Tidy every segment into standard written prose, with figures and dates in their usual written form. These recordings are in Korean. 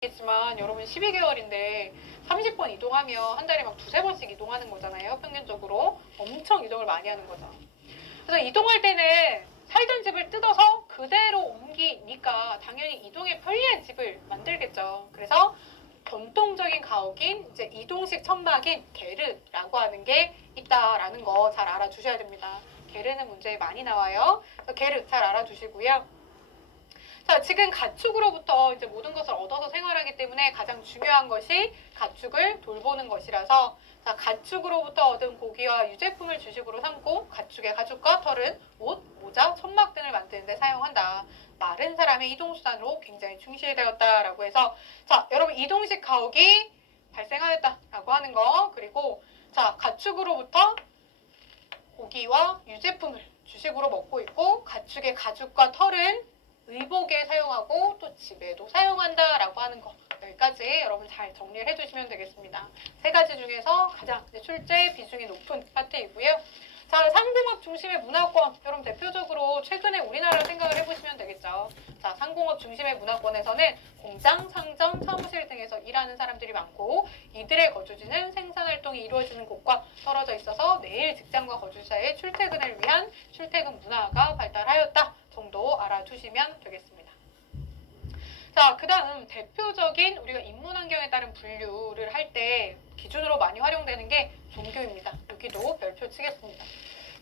겠지만 여러분 12개월인데 30번 이동하면 한 달에 막 두세 번씩 이동하는 거잖아요. 평균적으로 엄청 이동을 많이 하는 거죠. 그래서 이동할 때는 살던 집을 뜯어서 그대로 옮기니까 당연히 이동에 편리한 집을 만들겠죠. 그래서 전통적인 가옥인 이제 이동식 천막인 게르라고 하는 게 있다라는 거 잘 알아두셔야 됩니다. 게르는 문제에 많이 나와요. 그래서 게르 잘 알아두시고요. 자, 지금 가축으로부터 이제 모든 것을 얻어서 생활하기 때문에 가장 중요한 것이 가축을 돌보는 것이라서, 자, 가축으로부터 얻은 고기와 유제품을 주식으로 삼고 가축의 가죽과 털은 옷, 모자, 천막 등을 만드는 데 사용한다. 마른 사람의 이동수단으로 굉장히 충실되었다라고 해서, 자, 여러분 이동식 가옥이 발생하였다라고 하는 거, 그리고 자, 가축으로부터 고기와 유제품을 주식으로 먹고 있고 가축의 가죽과 털은 의복에 사용하고 또 집에도 사용한다라고 하는 거, 여기까지 여러분 잘 정리를 해주시면 되겠습니다. 세 가지 중에서 가장 출제 비중이 높은 파트이고요. 자, 상공업 중심의 문화권, 여러분 대표적으로 최근에 우리나라 생각을 해보시면 되겠죠. 자, 상공업 중심의 문화권에서는 공장, 상점, 사무실 등에서 일하는 사람들이 많고 이들의 거주지는 생산활동이 이루어지는 곳과 떨어져 있어서 매일 직장과 거주자의 출퇴근을 위한 출퇴근 문화가 발달하였다 정도 알아두시면 되겠습니다. 자, 그 다음 대표적인 우리가 인문환경에 따른 분류를 할 때 기준으로 많이 활용되는 게 종교입니다. 여기도 별표 치겠습니다.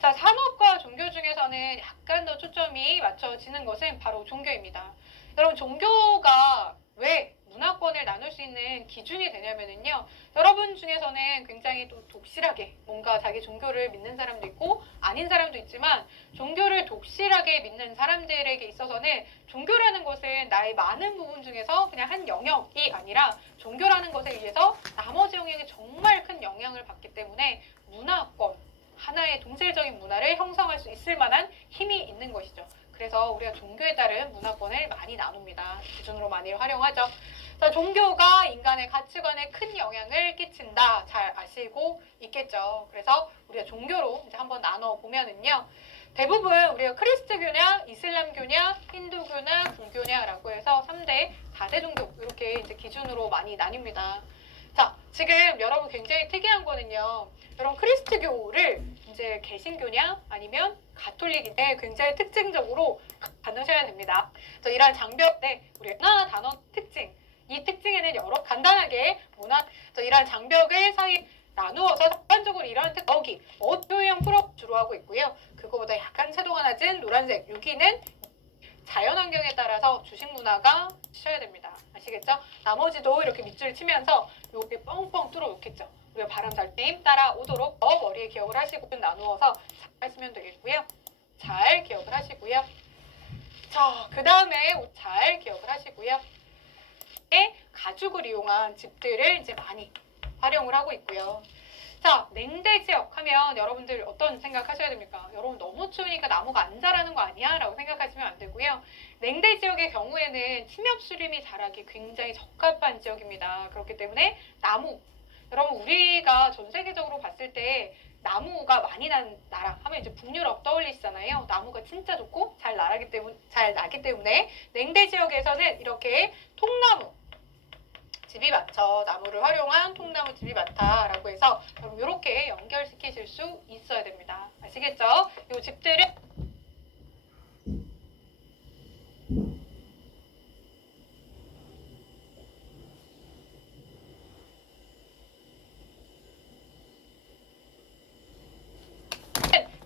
자, 산업과 종교 중에서는 약간 더 초점이 맞춰지는 것은 바로 종교입니다. 여러분, 종교가 왜 문화권을 나눌 수 있는 기준이 되냐면요. 여러분 중에서는 굉장히 또 독실하게 뭔가 자기 종교를 믿는 사람도 있고 아닌 사람도 있지만 종교를 독실하게 믿는 사람들에게 있어서는 종교라는 것은 나의 많은 부분 중에서 그냥 한 영역이 아니라 종교라는 것에 의해서 나머지 영역에 정말 큰 영향을 받기 때문에 문화권, 하나의 동질적인 문화를 형성할 수 있을 만한 힘이 있는 것이죠. 그래서 우리가 종교에 따른 문화권을 많이 나눕니다. 기준으로 많이 활용하죠. 자, 종교가 인간의 가치관에 큰 영향을 끼친다. 잘 아시고 있겠죠. 그래서 우리가 종교로 이제 한번 나눠보면은요. 대부분 우리가 크리스트교냐, 이슬람교냐, 힌두교냐, 불교냐라고 해서 3대 다대 종교 이렇게 이제 기준으로 많이 나뉩니다. 자, 지금 여러분 굉장히 특이한 거는요. 여러분 크리스트교를 이제 개신교냐 아니면 가톨릭인데 굉장히 특징적으로 가누셔야 됩니다. 그래서 이러한 장벽, 우리 문화 단어 특징, 이 특징에는 여러 간단하게 이러한 장벽을 사이 나누어서 전반적으로 이러한 여기 어투형 프로 주로 하고 있고요. 그거보다 약간 채도가 낮은 노란색 여기는 자연환경에 따라서 주식 문화가 치셔야 됩니다. 아시겠죠? 나머지도 이렇게 밑줄 치면서 이렇게 뻥뻥 뚫어 놓겠죠. 우리가 바람 잘 때 따라오도록 머리에 기억을 하시고 나누어서 잘 하시면 되겠고요. 잘 기억을 하시고요. 자, 그 다음에 잘 기억을 하시고요. 가죽을 이용한 집들을 이제 많이 활용을 하고 있고요. 자, 냉대 지역 하면 여러분들 어떤 생각 하셔야 됩니까? 여러분 너무 추우니까 나무가 안 자라는 거 아니야? 라고 생각하시면 안 되고요. 냉대 지역의 경우에는 침엽 수림이 자라기 굉장히 적합한 지역입니다. 그렇기 때문에 나무, 여러분 우리가 전 세계적으로 봤을 때 나무가 많이 난 나라 하면 이제 북유럽 떠올리시잖아요. 나무가 진짜 좋고 잘 나기 때문에 냉대 지역에서는 이렇게 통나무 집이 많죠. 나무를 활용한 통나무 집이 많다라고 해서 여러분 이렇게 연결시키실 수 있어야 됩니다. 아시겠죠? 이 집들은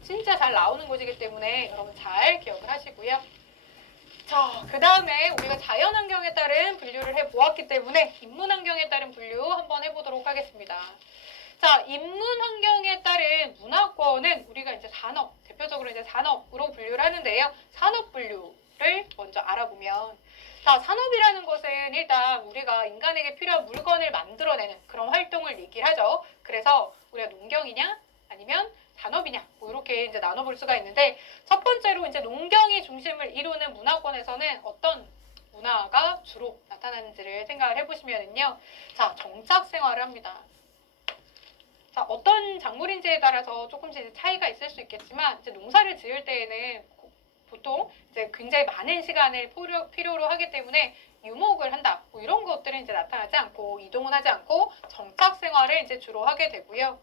진짜 잘 나오는 곳이기 때문에 여러분 잘 기억을 하시고요. 자, 그 다음에 우리가 자연환경에 따른 분류를 해보았기 때문에 인문환경에 따른 분류 한번 해보도록 하겠습니다. 자, 인문환경에 따른 문화권은 우리가 이제 대표적으로 이제 산업으로 분류를 하는데요. 산업 분류를 먼저 알아보면, 자, 산업이라는 것은 일단 우리가 인간에게 필요한 물건을 만들어내는 그런 활동을 얘기를 하죠. 그래서 우리가 농경이냐 아니면 산업이냐 뭐 이렇게 이제 나눠볼 수가 있는데, 첫 번째로 이제 농경이 중심을 이루는 문화권에서는 어떤 문화가 주로 나타나는지를 생각을 해보시면은요. 자, 정착 생활을 합니다. 자, 어떤 작물인지에 따라서 조금씩 차이가 있을 수 있겠지만 이제 농사를 지을 때에는 보통 이제 굉장히 많은 시간을 필요로 하기 때문에 유목을 한다. 뭐 이런 것들은 이제 나타나지 않고 이동은 하지 않고 정착 생활을 이제 주로 하게 되고요.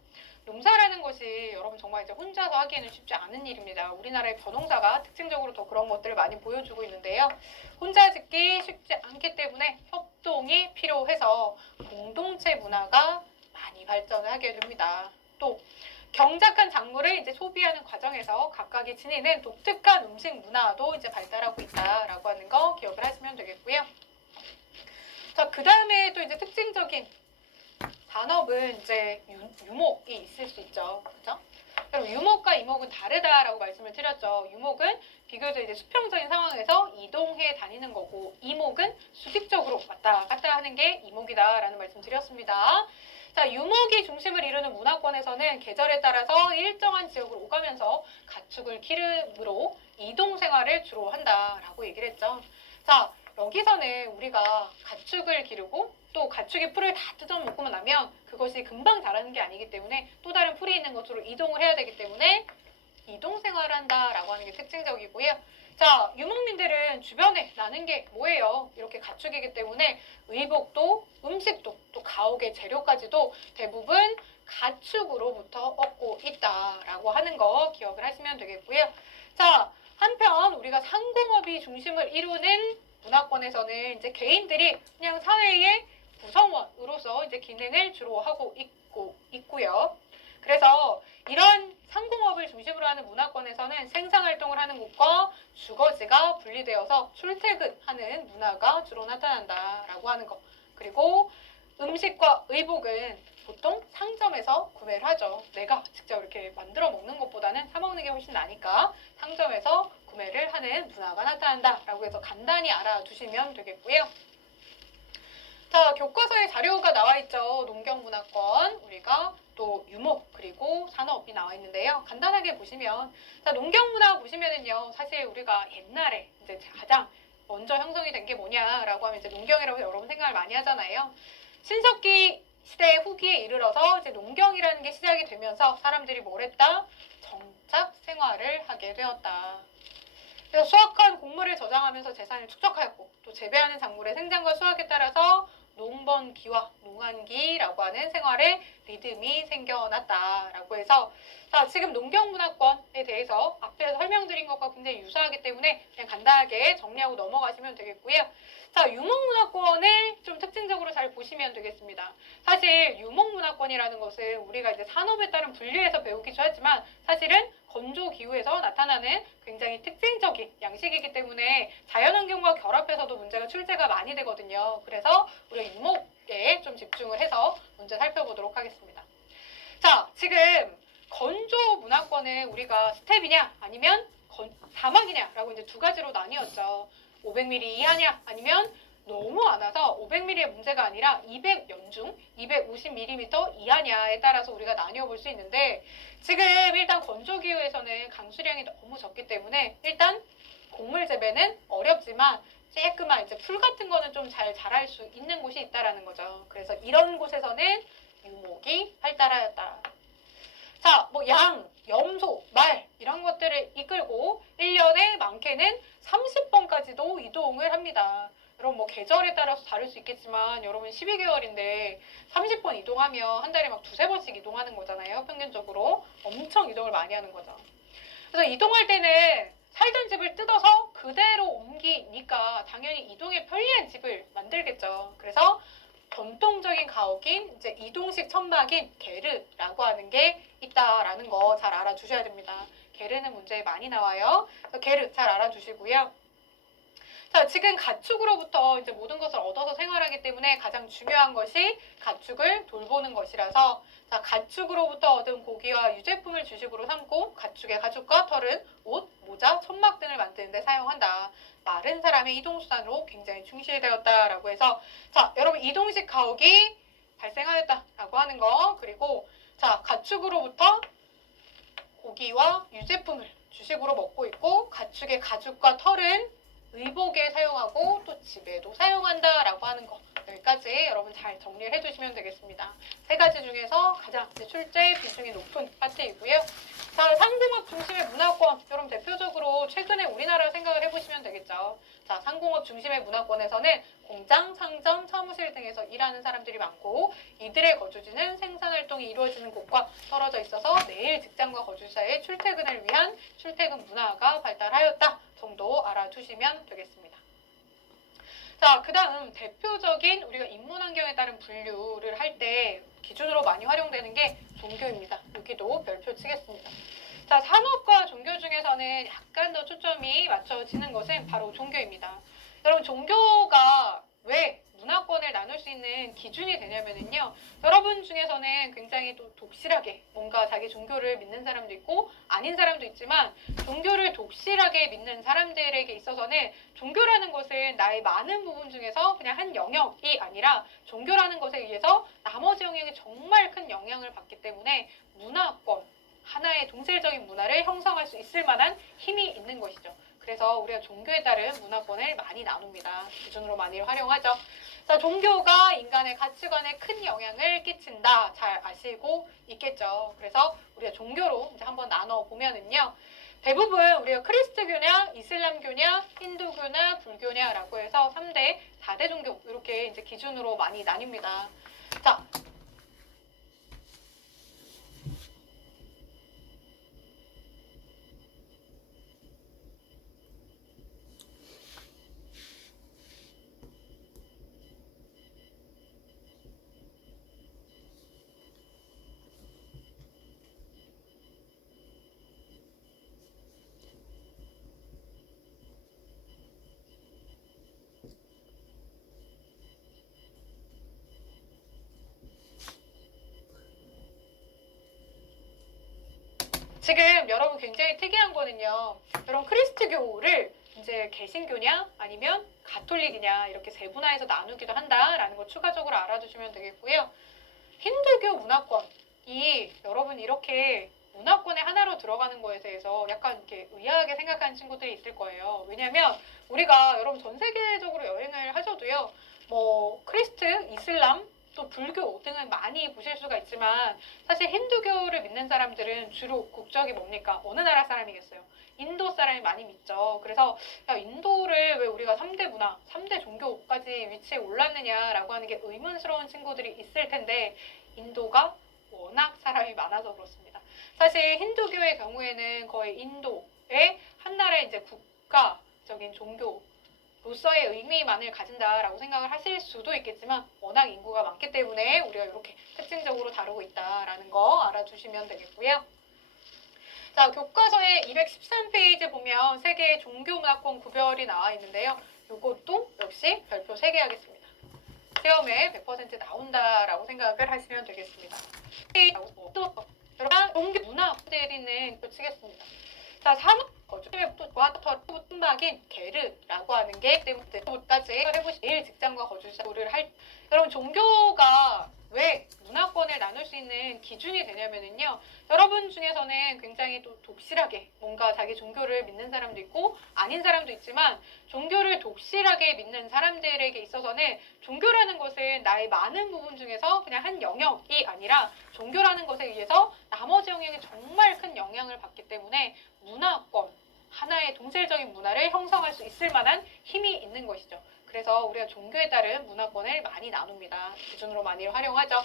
농사라는 것이 여러분 정말 이제 혼자서 하기에는 쉽지 않은 일입니다. 우리나라의 벼농사가 특징적으로 더 그런 것들을 많이 보여주고 있는데요. 혼자 짓기 쉽지 않기 때문에 협동이 필요해서 공동체 문화가 많이 발전을 하게 됩니다. 또 경작한 작물을 이제 소비하는 과정에서 각각이 지니는 독특한 음식 문화도 이제 발달하고 있다라고 하는 거 기억을 하시면 되겠고요. 자, 그 다음에 또 이제 특징적인 산업은 이제 유목이 있을 수 있죠. 그죠? 그럼 유목과 이목은 다르다라고 말씀을 드렸죠. 유목은 비교적 이제 수평적인 상황에서 이동해 다니는 거고, 이목은 수직적으로 왔다 갔다 하는 게 이목이다라는 말씀 드렸습니다. 자, 유목이 중심을 이루는 문화권에서는 계절에 따라서 일정한 지역으로 오가면서 가축을 기름으로 이동 생활을 주로 한다라고 얘기를 했죠. 자, 여기서는 우리가 가축을 기르고 또 가축의 풀을 다 뜯어먹고 나면 그것이 금방 자라는 게 아니기 때문에 또 다른 풀이 있는 곳으로 이동을 해야 되기 때문에 이동 생활을 한다라고 하는 게 특징적이고요. 자, 유목민들은 주변에 나는 게 뭐예요? 이렇게 가축이기 때문에 의복도 음식도 또 가옥의 재료까지도 대부분 가축으로부터 얻고 있다라고 하는 거 기억을 하시면 되겠고요. 자, 한편 우리가 상공업이 중심을 이루는 문화권에서는 이제 개인들이 그냥 사회의 구성원으로서 이제 기능을 주로 하고 있고요. 그래서 이런 상공업을 중심으로 하는 문화권에서는 생산활동을 하는 곳과 주거지가 분리되어서 출퇴근하는 문화가 주로 나타난다라고 하는 것. 그리고 음식과 의복은 보통 상점에서 구매를 하죠. 내가 직접 이렇게 만들어 먹는 것보다는 사 먹는 게 훨씬 나니까 상점에서 구매를 하는 문화가 나타난다라고 해서 간단히 알아두시면 되겠고요. 자, 교과서에 자료가 나와 있죠. 농경문화권, 우리가 또 유목, 그리고 산업이 나와 있는데요. 간단하게 보시면, 자, 농경문화 보시면은요, 사실 우리가 옛날에 이제 가장 먼저 형성이 된 게 뭐냐라고 하면 이제 농경이라고 여러분 생각을 많이 하잖아요. 신석기 시대 후기에 이르러서 이제 농경이라는 게 시작이 되면서 사람들이 뭘 했다? 정착 생활을 하게 되었다. 그래서 수확한 곡물을 저장하면서 재산을 축적하였고 또 재배하는 작물의 생장과 수확에 따라서 농번기와 농한기라고 하는 생활의 리듬이 생겨났다라고 해서 자, 지금 농경문화권에 대해서 앞에서 설명드린 것과 굉장히 유사하기 때문에 그냥 간단하게 정리하고 넘어가시면 되겠고요. 자, 유목문화권을 좀 특징적으로 잘 보시면 되겠습니다. 사실 유목문화권이라는 것은 우리가 이제 산업에 따른 분류해서 배우기도 하지만 사실은 건조 기후에서 나타나는 굉장히 특징적인 양식이기 때문에 자연환경과 결합해서도 문제가 출제가 많이 되거든요. 그래서 우리가 유목에 좀 집중을 해서 문제 살펴보도록 하겠습니다. 자, 지금 건조 문화권은 우리가 스텝이냐 아니면 사막이냐라고 이제 두 가지로 나뉘었죠. 500ml 이하냐 아니면 너무 안 와서 500ml의 문제가 아니라 200연중 250ml 이하냐에 따라서 우리가 나뉘어 볼 수 있는데 지금 일단 건조기후에서는 강수량이 너무 적기 때문에 일단 곡물 재배는 어렵지만 쬐끄만 이제 풀 같은 거는 좀 잘 자랄 수 있는 곳이 있다라는 거죠. 그래서 이런 곳에서는 유목이 활달하였다. 자, 뭐 양, 염소, 말 이런 것들을 이끌고 1년에 많게는 30번까지도 이동을 합니다. 여러분 뭐 계절에 따라서 다를 수 있겠지만 여러분 12개월인데 30번 이동하면 한 달에 막 두세 번씩 이동하는 거잖아요. 평균적으로 엄청 이동을 많이 하는 거죠. 그래서 이동할 때는 살던 집을 뜯어서 그대로 옮기니까 당연히 이동에 편리한 집을 만들겠죠. 그래서 전통적인 가옥인 이제 이동식 천막인 게르라고 하는 게 있다라는 거 잘 알아두셔야 됩니다. 게르는 문제에 많이 나와요. 그래서 게르 잘 알아두시고요. 자, 지금 가축으로부터 이제 모든 것을 얻어서 생활하기 때문에 가장 중요한 것이 가축을 돌보는 것이라서 자, 가축으로부터 얻은 고기와 유제품을 주식으로 삼고 가축의 가죽과 털은 옷, 모자, 천막 등을 만드는 데 사용한다. 마른 사람의 이동수단으로 굉장히 충실되었다라고 해서 자, 여러분 이동식 가옥이 발생하였다라고 하는 거 그리고 자, 가축으로부터 고기와 유제품을 주식으로 먹고 있고 가축의 가죽과 털은 의복에 사용하고 또 집에도 사용한다라고 하는 거. 여기까지 여러분 잘 정리를 해두시면 되겠습니다. 세 가지 중에서 가장 출제 비중이 높은 파트이고요. 자, 상공업 중심의 문화권. 여러분 대표적으로 최근에 우리나라 생각을 해보시면 되겠죠. 자, 상공업 중심의 문화권에서는 공장, 상점, 사무실 등에서 일하는 사람들이 많고 이들의 거주지는 생산활동이 이루어지는 곳과 떨어져 있어서 매일 직장과 거주자의 출퇴근을 위한 출퇴근 문화가 발달하였다 정도 알아두시면 되겠습니다. 자, 그 다음 대표적인 우리가 인문환경에 따른 분류를 할 때 기준으로 많이 활용되는 게 종교입니다. 여기도 별표 치겠습니다. 자, 산업과 종교 중에서는 약간 더 초점이 맞춰지는 것은 바로 종교입니다. 여러분, 종교가 왜 문화권을 나눌 수 있는 기준이 되냐면요. 여러분 중에서는 굉장히 또 독실하게 뭔가 자기 종교를 믿는 사람도 있고 아닌 사람도 있지만 종교를 독실하게 믿는 사람들에게 있어서는 종교라는 것은 나의 많은 부분 중에서 그냥 한 영역이 아니라 종교라는 것에 의해서 나머지 영역이 정말 큰 영향을 받기 때문에 문화권, 하나의 동질적인 문화를 형성할 수 있을 만한 힘이 있는 것이죠. 그래서 우리가 종교에 따른 문화권을 많이 나눕니다. 기준으로 많이 활용하죠. 자, 종교가 인간의 가치관에 큰 영향을 끼친다. 잘 아시고 있겠죠. 그래서 우리가 종교로 이제 한번 나눠보면은요. 대부분 우리가 크리스트교냐, 이슬람교냐, 힌두교나 불교냐라고 해서 3대, 4대 종교 이렇게 이제 기준으로 많이 나뉩니다. 자, 지금 여러분 굉장히 특이한 거는요. 여러분 크리스트교를 이제 개신교냐 아니면 가톨릭이냐 이렇게 세분화해서 나누기도 한다라는 거 추가적으로 알아두시면 되겠고요. 힌두교 문화권이 여러분 이렇게 문화권의 하나로 들어가는 거에 대해서 약간 이렇게 의아하게 생각하는 친구들이 있을 거예요. 왜냐하면 우리가 여러분 전 세계적으로 여행을 하셔도요. 뭐 크리스트, 이슬람, 또 불교 등을 많이 보실 수가 있지만 사실 힌두교를 믿는 사람들은 주로 국적이 뭡니까? 어느 나라 사람이겠어요? 인도 사람이 많이 믿죠. 그래서 야, 인도를 왜 우리가 3대 문화, 3대 종교까지 위치에 올랐느냐라고 하는 게 의문스러운 친구들이 있을 텐데 인도가 워낙 사람이 많아서 그렇습니다. 사실 힌두교의 경우에는 거의 인도의 한 나라의 이제 국가적인 종교로서의 의미만을 가진다라고 생각을 하실 수도 있겠지만 워낙 인구가 많기 때문에 우리가 이렇게 특징적으로 다루고 있다라는 거 알아두시면 되겠고요. 자, 교과서의 213페이지 보면 세계의 종교문화권 구별이 나와 있는데요. 이것도 역시 별표 3개 하겠습니다. 시험에 100% 나온다라고 생각을 하시면 되겠습니다. 여러분, 종교 문화 모델이는 치겠습니다. 자, 산업 거주의 토막인 게르라고 하는 게 때문에까지 해보실 직장과 거주자를 할 여러분 종교가 왜 문화권을 나눌 수 있는 기준이 되냐면요. 여러분 중에서는 굉장히 또 독실하게 뭔가 자기 종교를 믿는 사람도 있고 아닌 사람도 있지만 종교를 독실하게 믿는 사람들에게 있어서는 종교라는 것은 나의 많은 부분 중에서 그냥 한 영역이 아니라 종교라는 것에 의해서 나머지 영역이 정말 큰 영향을 받기 때문에 문화권, 하나의 동질적인 문화를 형성할 수 있을 만한 힘이 있는 것이죠. 그래서 우리가 종교에 따른 문화권을 많이 나눕니다. 기준으로 많이 활용하죠.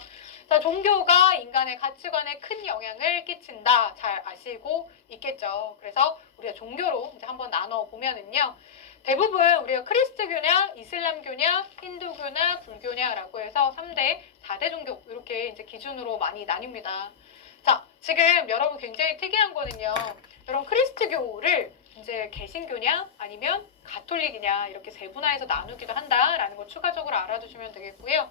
자, 종교가 인간의 가치관에 큰 영향을 끼친다. 잘 아시고 있겠죠. 그래서 우리가 종교로 이제 한번 나눠보면은요. 대부분 우리가 크리스트교냐, 이슬람교냐, 힌두교나 불교냐라고 해서 3대, 4대 종교 이렇게 이제 기준으로 많이 나뉩니다. 자, 지금 여러분 굉장히 특이한 거는요. 여러분 크리스트교를 이제 개신교냐 아니면 가톨릭이냐 이렇게 세분화해서 나누기도 한다라는 거 추가적으로 알아두시면 되겠고요.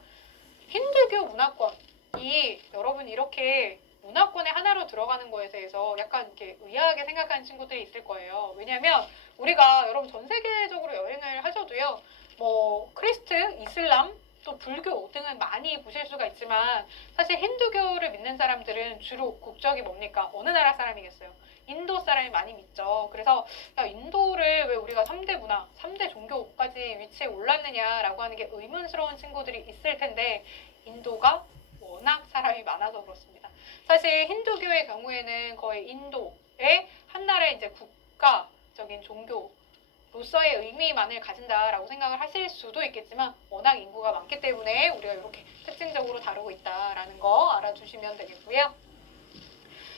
힌두교 문화권이 여러분 이렇게 문화권의 하나로 들어가는 거에 대해서 약간 이렇게 의아하게 생각하는 친구들이 있을 거예요. 왜냐하면 우리가 여러분 전 세계적으로 여행을 하셔도요. 뭐 크리스트, 이슬람, 또 불교 등을 많이 보실 수가 있지만 사실 힌두교를 믿는 사람들은 주로 국적이 뭡니까? 어느 나라 사람이겠어요? 인도 사람이 많이 믿죠. 그래서 야, 인도를 왜 우리가 3대 문화, 3대 종교까지 위치에 올랐느냐라고 하는 게 의문스러운 친구들이 있을 텐데 인도가 워낙 사람이 많아서 그렇습니다. 사실 힌두교의 경우에는 거의 인도의 한 나라의 이제 국가적인 종교로서의 의미만을 가진다라고 생각을 하실 수도 있겠지만 워낙 인구가 많기 때문에 우리가 이렇게 특징적으로 다루고 있다라는 거 알아주시면 되겠고요.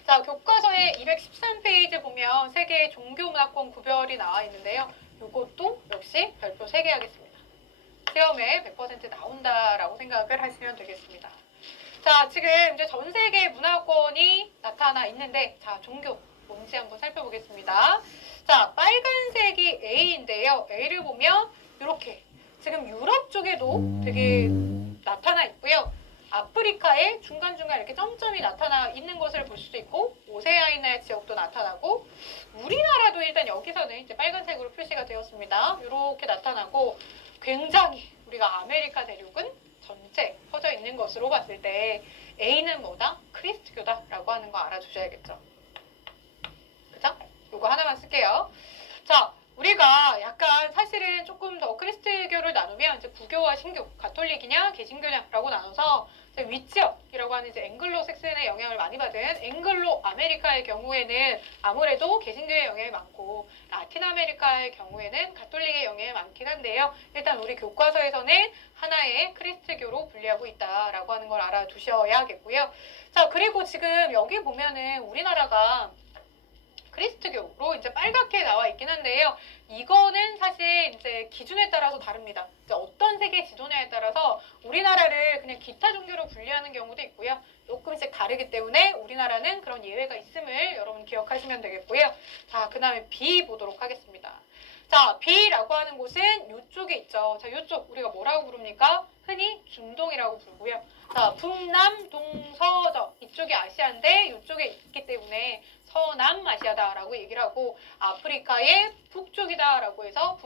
자, 교과서의 213페이지 보면 세계의 종교문화권 구별이 나와 있는데요. 이것도 역시 별표 3개 하겠습니다. 시험에 100% 나온다라고 생각을 하시면 되겠습니다. 자, 지금 이제 전 세계 문화권이 나타나 있는데, 자, 종교 뭔지 한번 살펴보겠습니다. 자, 빨간색이 A인데요. A를 보면 이렇게 지금 유럽 쪽에도 되게 나타나 있고요. 아프리카에 중간중간 이렇게 점점이 나타나 있는 것을 볼 수도 있고, 오세아니아 지역도 나타나고, 우리나라도 일단 여기서는 이제 빨간색으로 표시가 되었습니다. 이렇게 나타나고, 굉장히 우리가 아메리카 대륙은 전체 퍼져 있는 것으로 봤을 때 A는 뭐다? 크리스트교다라고 하는 거 알아주셔야겠죠. 그죠? 이거 하나만 쓸게요. 자, 우리가 약간 사실은 조금 더 크리스트교를 나누면 이제 부교와 신교, 가톨릭이냐 개신교냐라고 나눠서 위지역이라고 하는 이제 앵글로색슨의 영향을 많이 받은 앵글로 아메리카의 경우에는 아무래도 개신교의 영향이 많고 라틴 아메리카의 경우에는 가톨릭의 영향이 많긴 한데요. 일단 우리 교과서에서는 하나의 크리스트교로 분리하고 있다라고 하는 걸 알아두셔야겠고요. 자, 그리고 지금 여기 보면은 우리나라가 크리스트교로 이제 빨갛게 나와 있긴 한데요. 이거는 사실 이제 기준에 따라서 다릅니다. 이제 어떤 세계 지도냐에 따라서 우리나라를 그냥 기타 종교로 분리하는 경우도 있고요. 조금씩 다르기 때문에 우리나라는 그런 예외가 있음을 여러분 기억하시면 되겠고요. 자, 그 다음에 B 보도록 하겠습니다. 자, B라고 하는 곳은 이쪽에 있죠. 자, 이쪽 우리가 뭐라고 부릅니까? 흔히 중동이라고 부르고요. 자, 북남, 동서저 이쪽이 아시아인데 이쪽에 있기 때문에 서남아시아다라고 얘기를 하고 아프리카의 북쪽이다라고 해서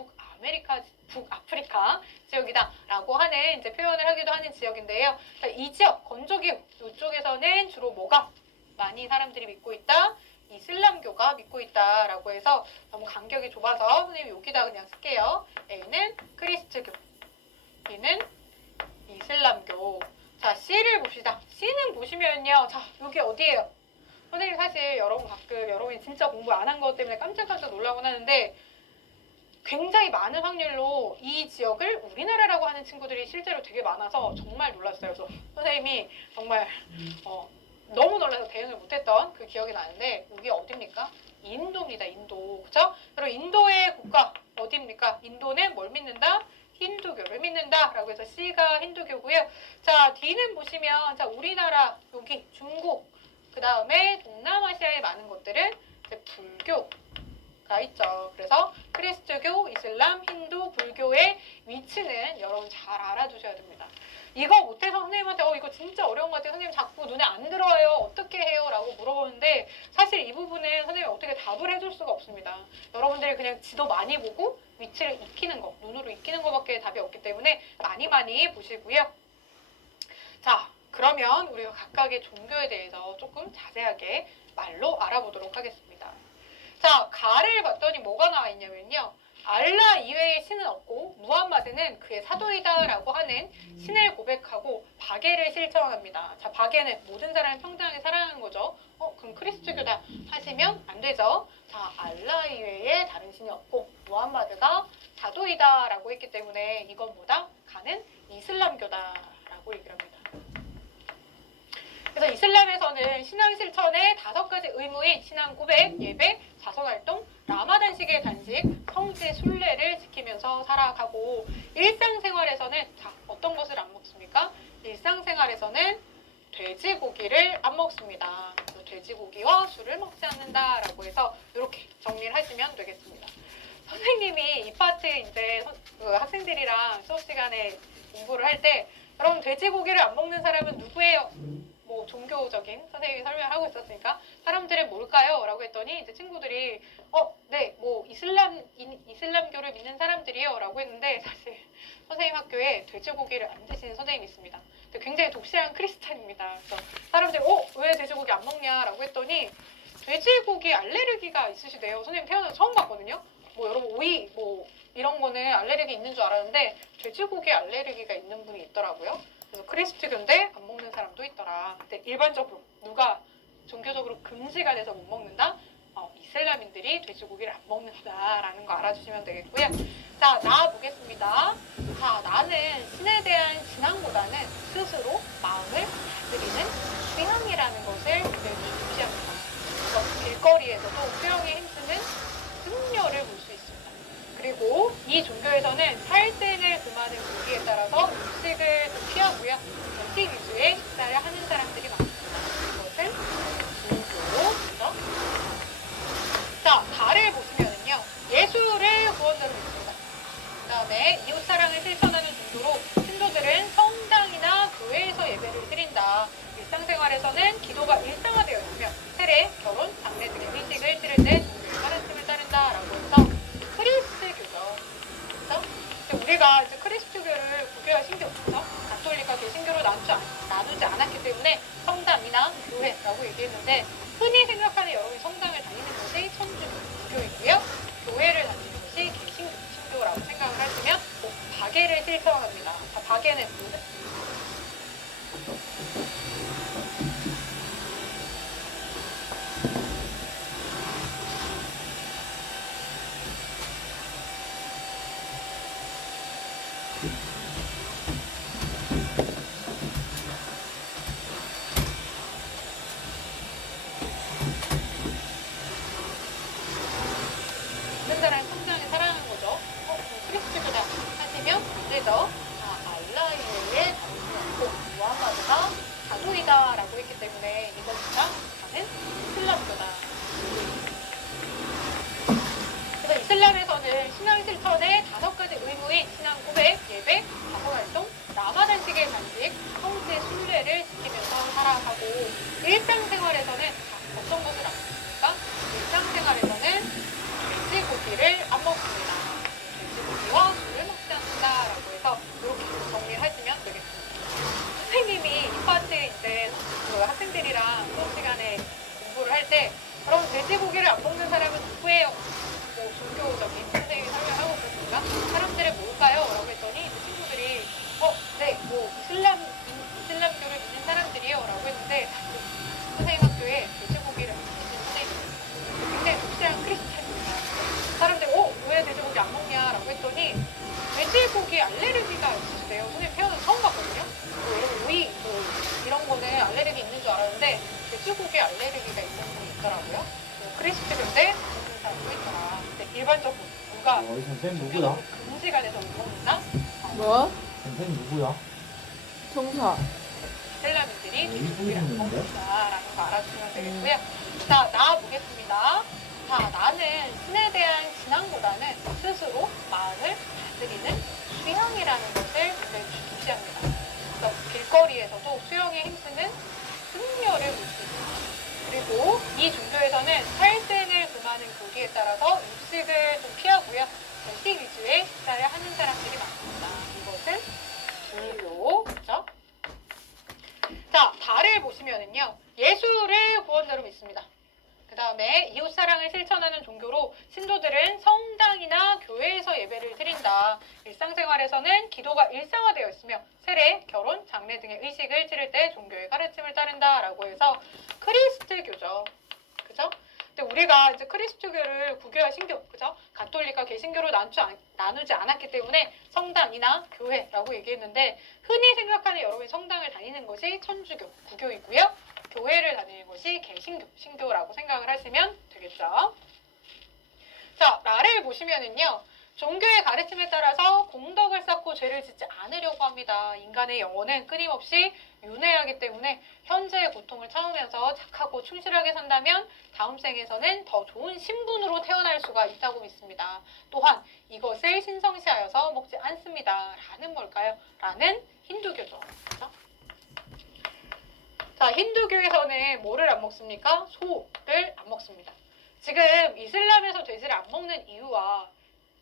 북아프리카 지역이다라고 하는 이제 표현을 하기도 하는 지역인데요. 자, 이 지역 건조기후 이쪽에서는 주로 뭐가 많이 사람들이 믿고 있다? 이슬람교가 믿고 있다라고 해서 너무 간격이 좁아서 선생님 여기다 그냥 쓸게요. A는 크리스트교, B는 이슬람교. 자, C를 봅시다. C는 보시면요. 자, 여기 어디예요? 선생님 사실 여러분 가끔 여러분이 진짜 공부 안 한 것 때문에 깜짝깜짝 놀라곤 하는데 굉장히 많은 확률로 이 지역을 우리나라라고 하는 친구들이 실제로 되게 많아서 정말 놀랐어요. 그래서 선생님이 정말 너무 놀라서 대응을 못했던 그 기억이 나는데 여기 어디입니까? 인도입니다. 인도. 그쵸? 그리고 인도의 국가 어디입니까? 인도는 뭘 믿는다? 힌두교를 믿는다 라고 해서 C가 힌두교고요. 자, D는 보시면 자 우리나라 여기 중국 그 다음에 동남아시아에 많은 것들은 이제 불교가 있죠. 그래서 크리스트교, 이슬람, 힌두, 불교의 위치는 여러분 잘 알아두셔야 됩니다. 이거 못해서 선생님한테 이거 진짜 어려운 것 같아요. 선생님 자꾸 눈에 안 들어와요. 어떻게 해요? 라고 물어보는데 사실 이 부분은 선생님이 어떻게 답을 해줄 수가 없습니다. 여러분들이 그냥 지도 많이 보고 위치를 익히는 거, 눈으로 익히는 것밖에 답이 없기 때문에 많이 보시고요. 자, 그러면 우리가 각각의 종교에 대해서 조금 자세하게 말로 알아보도록 하겠습니다. 자, 가를 봤더니 뭐가 나와 있냐면요. 알라 이외의 신은 없고 무함마드는 그의 사도이다라고 하는 신을 고백하고 바게를 실천합니다. 자, 바게는 모든 사람을 평등하게 사랑하는 거죠. 그럼 크리스트교다 하시면 안 되죠. 자, 알라 이외에 다른 신이 없고 무함마드가 사도이다라고 했기 때문에 이건 뭐다? 가는 이슬람교다라고 얘기를 합니다. 그래서 이슬람에서는 신앙 실천의 5가지 의무인 신앙 고백, 예배, 자선활동, 라마단식의 단식, 성지 순례를 지키면서 살아가고 일상생활에서는 자, 어떤 것을 안 먹습니까? 일상생활에서는 돼지고기를 안 먹습니다. 돼지고기와 술을 먹지 않는다라고 해서 이렇게 정리를 하시면 되겠습니다. 선생님이 이 파트 이제 학생들이랑 수업 시간에 공부를 할 때 여러분 돼지고기를 안 먹는 사람은 누구예요? 뭐 종교적인 선생님이 설명을 하고 있었으니까 사람들은 뭘까요? 라고 했더니 이제 친구들이 네, 뭐 이슬람교를 믿는 사람들이요 라고 했는데 사실 선생님 학교에 돼지고기를 안 드시는 선생님이 있습니다. 굉장히 독실한 크리스찬입니다. 그래서 사람들이 왜 돼지고기 안 먹냐 라고 했더니 돼지고기 알레르기가 있으시대요. 선생님 태어나서 처음 봤거든요. 뭐 여러분 오이 뭐 이런 거는 알레르기 있는 줄 알았는데 돼지고기 알레르기가 있는 분이 있더라고요. 그래서 크리스트교인데 안 먹는 사람도 있더라. 근데 일반적으로 누가 종교적으로 금지가 돼서 못 먹는다? 이슬람인들이 돼지고기를 안 먹는다라는 거 알아주시면 되겠고요. 자, 나와 보겠습니다. 자, 나는 신에 대한 신앙보다는 스스로 마음을 다스리는 수양이라는 것을 굉장히 중시합니다. 그래서 길거리에서도 수양에 힘쓰는 승려를 볼 수 있습니다. 그리고 이 종교에서는 살생을 금하는 교리에 따라서 음식을 좀 피하고요. 음식 위주의 식사를 하는 사람들이 많습니다. 이것은 불교죠. 자, 달을 보시면은요. 예수를 구원자로 믿습니다. 그 다음에 이웃 사랑을 실천하는 정도로 신도들은 성당이나 교회에서 예배를 드린다. 일상생활에서는 기도가 일상화되어 있으며 세례, 결혼, 장례 등의 의식을 치를 때 종교의 가르침을 따른다라고 해서 크리스트교죠. 그렇죠? 우리가 이제 크리스트교를 국교와 신교, 그렇죠? 가톨릭과 개신교로 나누지 않았기 때문에 성당이나 교회라고 얘기했는데 흔히 생각하는 여러분이 성당을 다니는 것이 천주교, 국교이고요. 교회를 다니는 것이 개신교, 신교라고 생각을 하시면 박예를 실천합니다. 자, 박예는 뭐죠? 다른 사람 성장을 사랑하는 거죠. 크리스트교다 하시면 안 되죠. 알라이의 다르고 무함마드가 가도이다라고 했기 때문에 이것보다 나는 이슬람교다. 그래서 이슬람에서는 신앙 실천의 5가지 의무인 신앙 고백, 예배, 가서 활동, 라마단식의 단식, 성지 순례를 지키면서 살아가고 일상생활에서는 어떤 것을 안 먹습니까? 일상생활에서는 돼지고기를 안 먹습니다. 돼지고기와 술을 먹지 않는다라고 해서 이렇게 정리를 하시면 되겠습니다. 선생님이 이 파트 이제 학생들이랑 수업 시간에 공부를 할 때 그럼 돼지고기를 안 먹는 사람은 누구예요? 뭐 종교적인 선생님이 설명하고 그랬습니다. 사람들은 뭘까요? 라고 했더니 그 친구들이 네, 뭐 이슬람교를 믿는 사람들이요 라고 했는데 선생님 학교에 돼지고기를 안 먹는 선생님이 굉장히 독실한 크리스찬입니다. 사람들이 왜 돼지고기 안 먹냐라고 했더니 돼지고기 알레르기가 있으시대요. 선생님 태어나서 처음 봤거든요. 여러분 오이 뭐 이런 거는 알레르기 있는 줄 알았는데 돼지고기 알레르기가 있는 분이 있더라고요. 크리스트교인데 먹는 사람도 있더라. 근데 일반적으로 누가 선생님 누구야? 금지가 돼서 못 먹는다? 뭐? 선생님 누구야? 정사. 이슬람인들이 네, 돼지고기를 안 이분이 먹는다라는 거 알아주시면 되겠고요. 자, 나와 보겠습니다. 자, 나는 신에 대한 신앙보다는 스스로 마음을 다스리는 수양이라는 것을 굉장히 중시합니다. 그래서 길거리에서도 수영에 힘쓰는 승려를 볼 수 있습니다. 그리고 이 종교에서는 살생을 금하는 교리에 따라서 음식을 좀 피하고요. 절식 위주의 식사를 하는 사람들이 많습니다. 이것은 불교, 그렇죠? 자, 달을 보시면은요. 예수를 구원자로 믿습니다. 그 다음에 이웃 사랑을 실천하는 종교로 신도들은 성당이나 교회에서 예배를 드린다. 일상생활에서는 기도가 일상화되어 있으며 세례, 결혼, 장례 등의 의식을 치를 때 종교의 가르침을 따른다라고 해서 크리스트교죠. 그죠? 근데 우리가 이제 크리스트교를 국교와 신교, 그죠? 가톨릭과 개신교로 나누지 않았기 때문에 성당이나 교회라고 얘기했는데 흔히 생각하는 여러분이 성당을 다니는 것이 천주교, 국교이고요. 교회를 다니는 것이 개신교, 신교라고 생각을 하시면 되겠죠. 자, 나를 보시면은요. 종교의 가르침에 따라서 공덕을 쌓고 죄를 짓지 않으려고 합니다. 인간의 영혼은 끊임없이 윤회하기 때문에 현재의 고통을 참으면서 착하고 충실하게 산다면 다음 생에서는 더 좋은 신분으로 태어날 수가 있다고 믿습니다. 또한 이것을 신성시하여서 먹지 않습니다. 라는 뭘까요? 라는 힌두교죠. 그렇죠? 자, 힌두교에서는 뭐를 안 먹습니까? 소를 안 먹습니다. 지금 이슬람에서 돼지를 안 먹는 이유와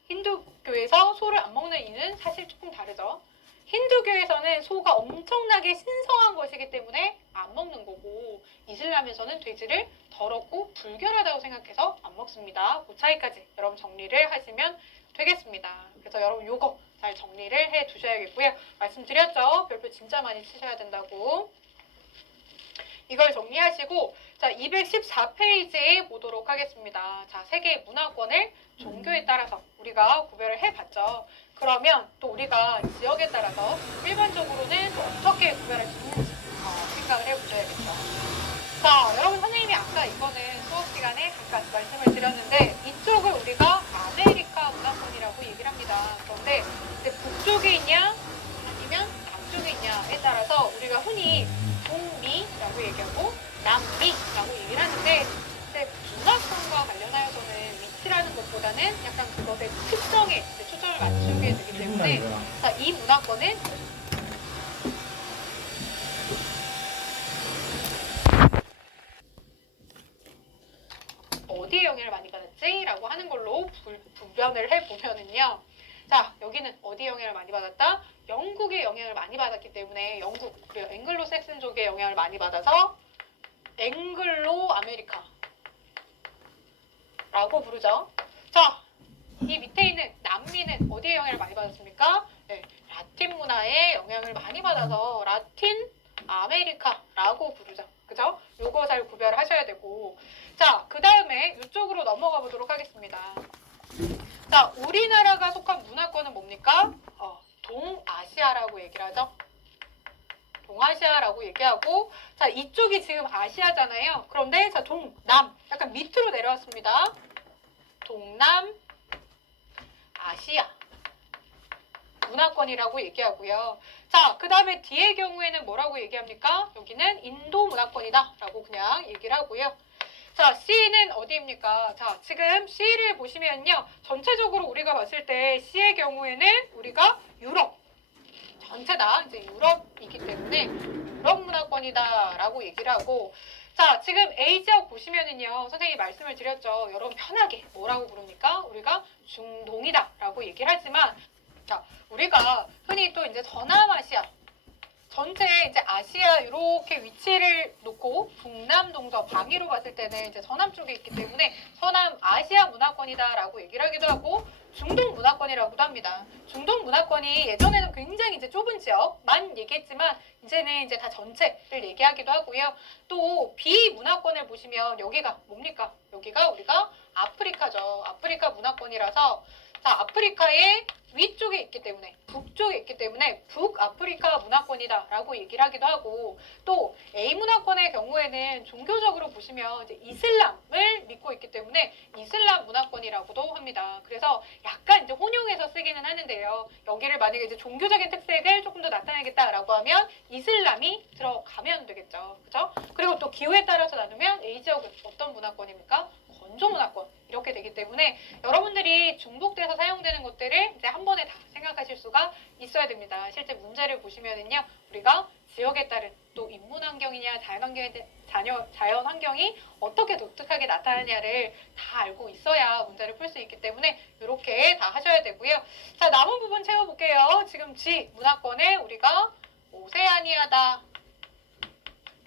힌두교에서 소를 안 먹는 이유는 사실 조금 다르죠. 힌두교에서는 소가 엄청나게 신성한 것이기 때문에 안 먹는 거고 이슬람에서는 돼지를 더럽고 불결하다고 생각해서 안 먹습니다. 그 차이까지 여러분 정리를 하시면 되겠습니다. 그래서 여러분 요거 잘 정리를 해 두셔야겠고요. 말씀드렸죠? 별표 진짜 많이 치셔야 된다고. 이걸 정리하시고 자 214페이지에 보도록 하겠습니다. 자 세계의 문화권을 종교에 따라서 우리가 구별을 해봤죠. 그러면 또 우리가 지역에 따라서 일반적으로는 또 어떻게 구별할 수 있는지 생각을 해보셔야겠죠. 자 여러분 선생님이 아까 이거는 수업 시간에 잠깐 말씀을 드렸는데 이쪽을 우리가 아메리카 문화권이라고 얘기를 합니다. 그런데 이제 북쪽에 있냐 아니면 남쪽에 있냐에 따라서 우리가 흔히 북미라고 얘기하고 남미라고 얘기를 하는데 이제 문화권과 관련하여서는 위치라는 것보다는 약간 그것의 특성에 이제 초점을 맞추게 되기 때문에 자, 이 문화권은 어디에 영향을 많이 받았지? 라고 하는 걸로 분변을 해보면은요. 자, 여기는 어디에 영향을 많이 받았다? 영국의 영향을 많이 받았기 때문에 영국, 우리가 앵글로색슨족의 영향을 많이 받아서 앵글로 아메리카 라고 부르죠. 자, 이 밑에 있는 남미는 어디에 영향을 많이 받았습니까? 네, 라틴 문화에 영향을 많이 받아서 라틴 아메리카라고 부르죠. 그죠? 요거 잘 구별하셔야 되고 자, 그 다음에 이쪽으로 넘어가 보도록 하겠습니다. 자, 우리나라가 속한 문화권은 뭡니까? 동아시아라고 얘기를 하죠. 동아시아라고 얘기하고 자, 이쪽이 지금 아시아잖아요. 그런데 자, 동남 약간 밑으로 내려왔습니다. 동남 아시아 문화권이라고 얘기하고요. 자, 그 다음에 뒤의 경우에는 뭐라고 얘기합니까? 여기는 인도 문화권이다 라고 그냥 얘기를 하고요. 자, C는 어디입니까? 자, 지금 C를 보시면요. 전체적으로 우리가 봤을 때 C의 경우에는 우리가 유럽 전체다. 이제 유럽이기 때문에 유럽 문화권이다 라고 얘기를 하고 자, 지금 A 지역 보시면은요. 선생님이 말씀을 드렸죠. 여러분 편하게 뭐라고 부릅니까? 우리가 중동이다 라고 얘기를 하지만 자, 우리가 흔히 또 이제 서남아시아 전체 이제 아시아 이렇게 위치를 놓고 북남 동서 방위로 봤을 때는 이제 서남 쪽에 있기 때문에 서남 아시아 문화권이다라고 얘기를 하기도 하고 중동 문화권이라고도 합니다. 중동 문화권이 예전에는 굉장히 이제 좁은 지역만 얘기했지만 이제는 이제 다 전체를 얘기하기도 하고요. 또 비문화권을 보시면 여기가 뭡니까? 여기가 우리가 아프리카죠. 아프리카 문화권이라서 자, 아프리카의 위쪽에 있기 때문에 북쪽에 있기 때문에 북아프리카 문화권이다 라고 얘기를 하기도 하고 또 A 문화권의 경우에는 종교적으로 보시면 이제 이슬람을 믿고 있기 때문에 이슬람 문화권이라고도 합니다. 그래서 약간 이제 혼용해서 쓰기는 하는데요. 여기를 만약에 이제 종교적인 특색을 조금 더 나타내겠다라고 하면 이슬람이 들어가면 되겠죠. 그죠? 그리고 또 기호에 따라서 나누면 A 지역은 어떤 문화권입니까? 건조 문화권 이렇게 되기 때문에 여러분들이 중복돼서 사용되는 것들을 이제 한 번에 다 생각하실 수가 있어야 됩니다. 실제 문제를 보시면은요, 우리가 지역에 따른 또 인문 환경이냐 자연 환경이 어떻게 독특하게 나타나냐를 다 알고 있어야 문제를 풀 수 있기 때문에 이렇게 다 하셔야 되고요. 자, 남은 부분 채워볼게요. 지금 G 문화권을 우리가 오세아니아다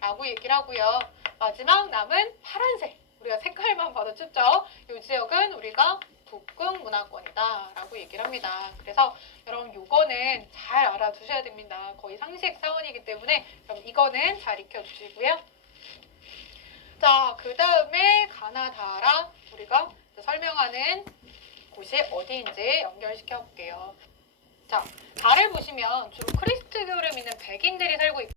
라고 얘기를 하고요. 마지막 남은 파란색. 우리가 색깔만 봐도 춥죠? 이 지역은 우리가 북극 문화권이다 라고 얘기를 합니다. 그래서 여러분 이거는 잘 알아두셔야 됩니다. 거의 상식 사원이기 때문에 여러분 이거는 잘 익혀주시고요. 자, 그 다음에 가나다라 우리가 설명하는 곳이 어디인지 연결시켜 볼게요. 자, 달을 보시면 주로 크리스트교를 믿는 백인들이 살고 있고